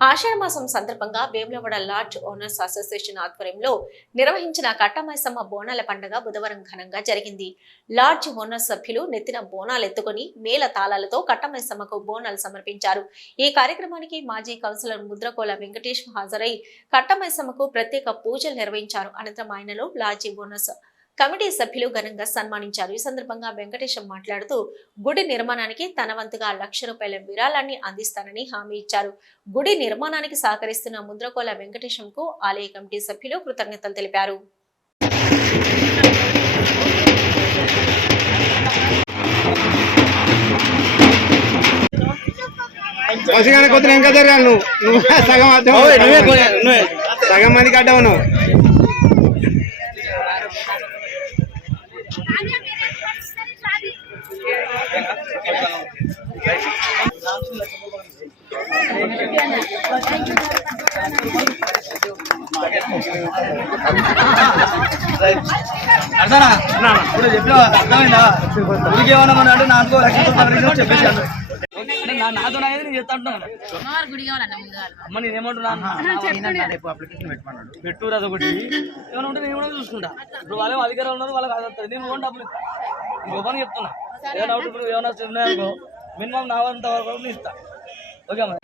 ఆషాఢమాసం సందర్భంగా Vemulawada LADS owners association ఆధ్వర్యంలో నిర్వహించిన కట్టమైసమ్మ బోనాల పండుగ బుధవారం ఘనంగా జరిగింది. లాడ్జ్ ఓనర్స్ సభ్యులు నెత్తిన బోనాలు ఎత్తుకుని మేల తాళాలతో కట్టమైసమ్మకు బోనాలు సమర్పించారు. ఈ కార్యక్రమానికి మాజీ కౌన్సిలర్ ముద్రకోల వెంకటేష్ హాజరై కట్టమైసమ్మకు ప్రత్యేక పూజలు నిర్వహించారు. అనంతరం ఆయనలో లాడ్జి ఓనర్స్ కమిటీ సభ్యులు ఘనంగా సన్మానించారు. ఈ సందర్భంగా వెంకటేశం మాట్లాడుతూ గుడి నిర్మాణానికి తన వంతుగా లక్ష రూపాయల విరాళాన్ని అందిస్తానని హామీ ఇచ్చారు. గుడి నిర్మాణానికి సహకరిస్తున్న ముద్రకోల వెంకటేశంకు ఆలయ కమిటీ సభ్యులు కృతజ్ఞతలు తెలిపారు. పసిగానే కొద్దిగా ఇంకా జరగాలి నువ్వు. నువ్వు సగం అర్థం సగం మందికి అడ్డావు నువ్వు అర్థనా ఇప్పుడు చెప్పినా అర్థమైందా గుడికేమన్నా అంటే నాలుగో లక్ష రూపాయలు నాతో అనేది నేను చెప్తా అంటున్నాను అమ్మ పెట్టు ఏమైనా ఉంటే నేను కూడా చూసుకుంటా ఇప్పుడు వాళ్ళే అధికారులు ఉన్నారు వాళ్ళకి అది నేను కూడా డబ్బులు ఇస్తా చెప్తున్నా ఏమైనా ఇప్పుడు ఏమైనా ఉన్నాయనుకో మినిమం నా వంత వరకు ఇస్తా. ఓకే మరి